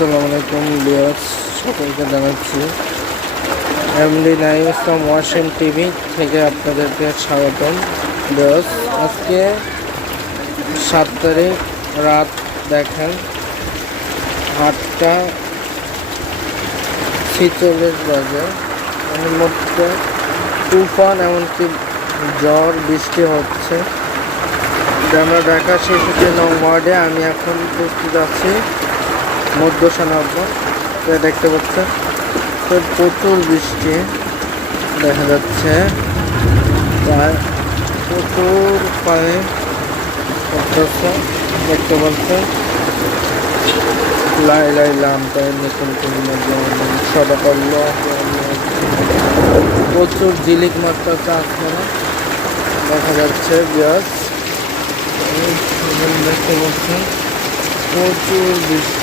আসসালামু আলাইকুম ভিউয়ার্স, সকলকে জানাচ্ছি এমডি নাইম ইসলাম ওয়াশিং টিভি থেকে আপনাদেরকে স্বাগতম। ভিউয়ার্স, আজকে 7 তারিখ রাত দেখেন 8:46 বাজে। এর মধ্যে তুফান এমনকি ঝড় বৃষ্টি হচ্ছে। আমরা ঢাকা ৬৬ নং ওয়ার্ডে আমি এখন উপস্থিত আছি মধ্য সানাব্বর। দেখতে পাচ্ছেন তো প্রচুর বৃষ্টি দেখা যাচ্ছে, প্রায় প্রচুর পানি পড়তেছে। দেখতে পাচ্ছেন লাই লাই লামটাই নতুন সদা করলো, প্রচুর ঝিলিক মারতেছে আসমানে দেখা যাচ্ছে। গ্যাস দেখতে পাচ্ছেন প্রচুর বৃষ্টি,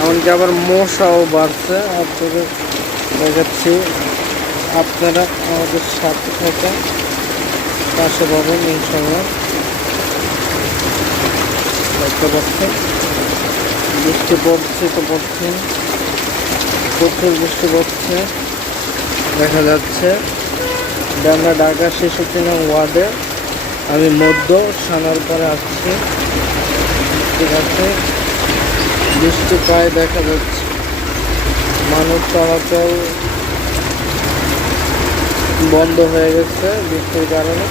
এমনকি আবার মশাও বাড়ছে। আপনাদের দেখাচ্ছি, আপনারা আমাদের সাথে থেকে পাশে পাবেন ইনশাল্লাহ। দেখতে পাচ্ছেন বৃষ্টি পড়ছে তো পড়ছে, প্রচুর বৃষ্টি পড়ছে দেখা যাচ্ছে। আমরা ঢাকা ৬৬ নং ওয়ার্ডে আমি মধ্য সানার পরে আসছি। ঠিক আছে, বৃষ্টি প্রায় দেখা যাচ্ছে, মানুষ চলাচল বন্ধ হয়ে গেছে বৃষ্টির কারণে।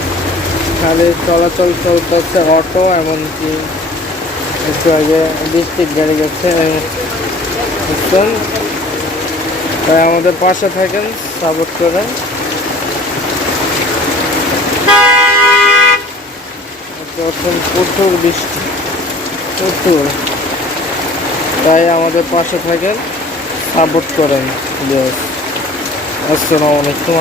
খালি চলাচল চলতেছে অটো, এমনকি একটু আগে ডিস্ট্রিক্ট গাড়ি গেছে। তাই আমাদের পাশে থাকেন, সাপোর্ট করেন। প্রচুর বৃষ্টি, প্রচুর, তাই আমাদের পাশে থাকেন, সাপোর্ট করেন। আসসালামু আলাইকুম।